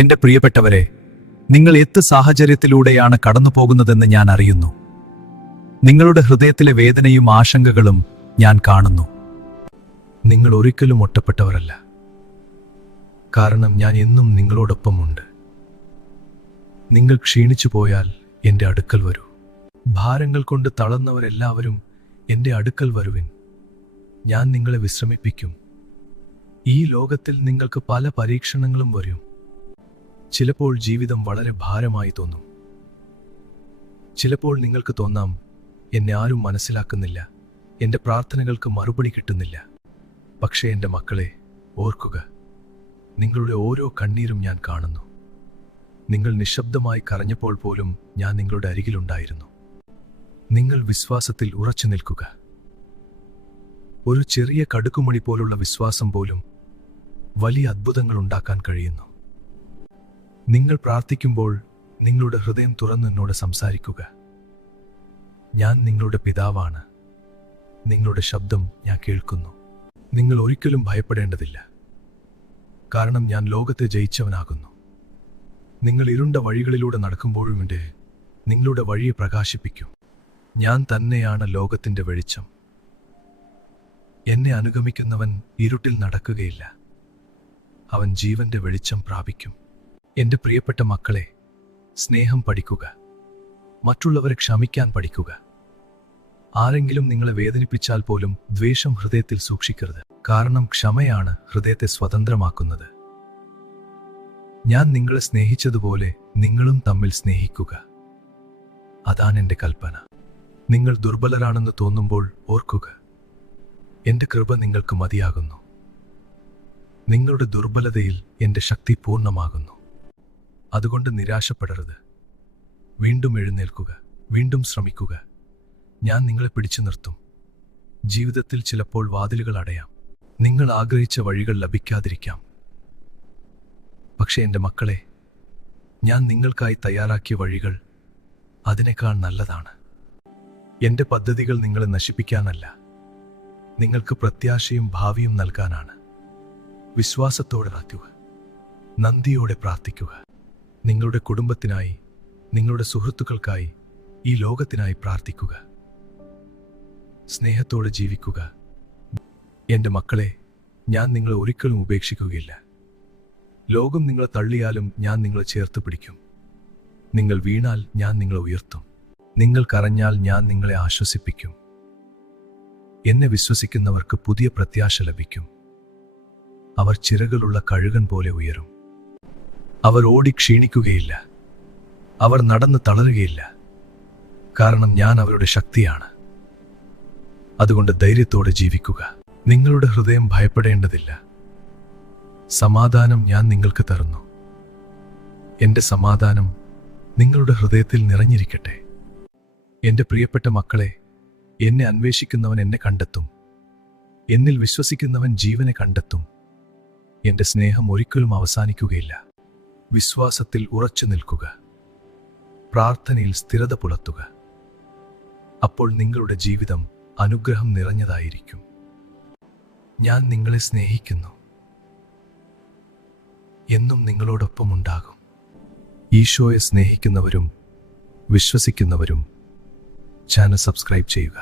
എന്റെ പ്രിയപ്പെട്ടവരെ, നിങ്ങൾ എത്ത് സാഹചര്യത്തിലൂടെയാണ് കടന്നുപോകുന്നതെന്ന് ഞാൻ അറിയുന്നു. നിങ്ങളുടെ ഹൃദയത്തിലെ വേദനയും ആശങ്കകളും ഞാൻ കാണുന്നു. നിങ്ങൾ ഒരിക്കലും ഒറ്റപ്പെട്ടവരല്ല, കാരണം ഞാൻ എന്നും നിങ്ങളോടൊപ്പമുണ്ട്. നിങ്ങൾ ക്ഷീണിച്ചു പോയാൽ എൻ്റെ അടുക്കൽ വരൂ. ഭാരങ്ങൾ കൊണ്ട് തളർന്നവരെല്ലാവരും എൻ്റെ അടുക്കൽ വരുവിൻ, ഞാൻ നിങ്ങളെ വിശ്രമിപ്പിക്കും. ഈ ലോകത്തിൽ നിങ്ങൾക്ക് പല പരീക്ഷണങ്ങളും വരും. ചിലപ്പോൾ ജീവിതം വളരെ ഭാരമായി തോന്നും. ചിലപ്പോൾ നിങ്ങൾക്ക് തോന്നാം, എന്നെ ആരും മനസ്സിലാക്കുന്നില്ല, എൻ്റെ പ്രാർത്ഥനകൾക്ക് മറുപടി കിട്ടുന്നില്ല. പക്ഷേ എൻ്റെ മക്കളെ, ഓർക്കുക, നിങ്ങളുടെ ഓരോ കണ്ണീരും ഞാൻ കാണുന്നു. നിങ്ങൾ നിശബ്ദമായി കരഞ്ഞപ്പോൾ പോലും ഞാൻ നിങ്ങളുടെ അരികിലുണ്ടായിരുന്നു. നിങ്ങൾ വിശ്വാസത്തിൽ ഉറച്ചു നിൽക്കുക. ഒരു ചെറിയ കടുക്കുമണി പോലുള്ള വിശ്വാസം പോലും വലിയ അത്ഭുതങ്ങൾ ഉണ്ടാക്കാൻ കഴിയുന്നു. നിങ്ങൾ പ്രാർത്ഥിക്കുമ്പോൾ നിങ്ങളുടെ ഹൃദയം തുറന്ന് എന്നോട് സംസാരിക്കുക. ഞാൻ നിങ്ങളുടെ പിതാവാണ്. നിങ്ങളുടെ ശബ്ദം ഞാൻ കേൾക്കുന്നു. നിങ്ങൾ ഒരിക്കലും ഭയപ്പെടേണ്ടതില്ല, കാരണം ഞാൻ ലോകത്തെ ജയിച്ചവനാകുന്നു. നിങ്ങൾ ഇരുണ്ട വഴികളിലൂടെ നടക്കുമ്പോഴും നിങ്ങളുടെ വഴിയെ പ്രകാശിപ്പിക്കും. ഞാൻ തന്നെയാണ് ലോകത്തിന്റെ വെളിച്ചം. എന്നെ അനുഗമിക്കുന്നവൻ ഇരുട്ടിൽ നടക്കുകയില്ല, അവൻ ജീവന്റെ വെളിച്ചം പ്രാപിക്കും. എൻ്റെ പ്രിയപ്പെട്ട മക്കളെ, സ്നേഹം പഠിക്കുക. മറ്റുള്ളവരെ ക്ഷമിക്കാൻ പഠിക്കുക. ആരെങ്കിലും നിങ്ങളെ വേദനിപ്പിച്ചാൽ പോലും ദ്വേഷം ഹൃദയത്തിൽ സൂക്ഷിക്കരുത്, കാരണം ക്ഷമയാണ് ഹൃദയത്തെ സ്വതന്ത്രമാക്കുന്നത്. ഞാൻ നിങ്ങളെ സ്നേഹിച്ചതുപോലെ നിങ്ങളും തമ്മിൽ സ്നേഹിക്കുക. അതാണ് എൻ്റെ കൽപ്പന. നിങ്ങൾ ദുർബലരാണെന്ന് തോന്നുമ്പോൾ ഓർക്കുക, എൻ്റെ കൃപ നിങ്ങൾക്ക് മതിയാകുന്നു. നിങ്ങളുടെ ദുർബലതയിൽ എൻ്റെ ശക്തി പൂർണ്ണമാകുന്നു. അതുകൊണ്ട് നിരാശപ്പെടരുത്. വീണ്ടും എഴുന്നേൽക്കുക, വീണ്ടും ശ്രമിക്കുക. ഞാൻ നിങ്ങളെ പിടിച്ചു നിർത്തും. ജീവിതത്തിൽ ചിലപ്പോൾ വാതിലുകൾ അടയാം. നിങ്ങൾ ആഗ്രഹിച്ച വഴികൾ ലഭിക്കാതിരിക്കാം. പക്ഷേ എൻ്റെ മക്കളെ, ഞാൻ നിങ്ങൾക്കായി തയ്യാറാക്കിയ വഴികൾ അതിനേക്കാൾ നല്ലതാണ്. എൻ്റെ പദ്ധതികൾ നിങ്ങളെ നശിപ്പിക്കാനല്ല, നിങ്ങൾക്ക് പ്രത്യാശയും ഭാവിയും നൽകാനാണ്. വിശ്വാസത്തോടെ പ്രാർത്ഥിക്കുക, നന്ദിയോടെ പ്രാർത്ഥിക്കുക. നിങ്ങളുടെ കുടുംബത്തിനായി, നിങ്ങളുടെ സുഹൃത്തുക്കൾക്കായി, ഈ ലോകത്തിനായി പ്രാർത്ഥിക്കുക. സ്നേഹത്തോടെ ജീവിക്കുക. എൻ്റെ മക്കളെ, ഞാൻ നിങ്ങളെ ഒരിക്കലും ഉപേക്ഷിക്കുകയില്ല. ലോകം നിങ്ങളെ തള്ളിയാലും ഞാൻ നിങ്ങളെ ചേർത്ത് പിടിക്കും. നിങ്ങൾ വീണാൽ ഞാൻ നിങ്ങളെ ഉയർത്തും. നിങ്ങൾ കരഞ്ഞാൽ ഞാൻ നിങ്ങളെ ആശ്വസിപ്പിക്കും. എന്നെ വിശ്വസിക്കുന്നവർക്ക് പുതിയ പ്രത്യാശ ലഭിക്കും. അവർ ചിറകുള്ള കഴുകൻ പോലെ ഉയരും. അവർ ഓടി ക്ഷീണിക്കുകയില്ല, അവർ നടന്ന് തളരുകയില്ല, കാരണം ഞാൻ അവരുടെ ശക്തിയാണ്. അതുകൊണ്ട് ധൈര്യത്തോടെ ജീവിക്കുക. നിങ്ങളുടെ ഹൃദയം ഭയപ്പെടേണ്ടതില്ല. സമാധാനം ഞാൻ നിങ്ങൾക്ക് തരുന്നു. എൻ്റെ സമാധാനം നിങ്ങളുടെ ഹൃദയത്തിൽ നിറഞ്ഞിരിക്കട്ടെ. എൻ്റെ പ്രിയപ്പെട്ട മക്കളെ, എന്നെ അന്വേഷിക്കുന്നവൻ എന്നെ കണ്ടെത്തും. എന്നിൽ വിശ്വസിക്കുന്നവൻ ജീവനെ കണ്ടെത്തും. എൻ്റെ സ്നേഹം ഒരിക്കലും അവസാനിക്കുകയില്ല. വിശ്വാസത്തിൽ ഉറച്ചു നിൽക്കുക. പ്രാർത്ഥനയിൽ സ്ഥിരത പുലർത്തുക. അപ്പോൾ നിങ്ങളുടെ ജീവിതം അനുഗ്രഹം നിറഞ്ഞതായിരിക്കും. ഞാൻ നിങ്ങളെ സ്നേഹിക്കുന്നു. എന്നും നിങ്ങളോടൊപ്പമുണ്ടാകും. ഈശോയെ സ്നേഹിക്കുന്നവരും വിശ്വസിക്കുന്നവരും ചാനൽ സബ്സ്ക്രൈബ് ചെയ്യുക.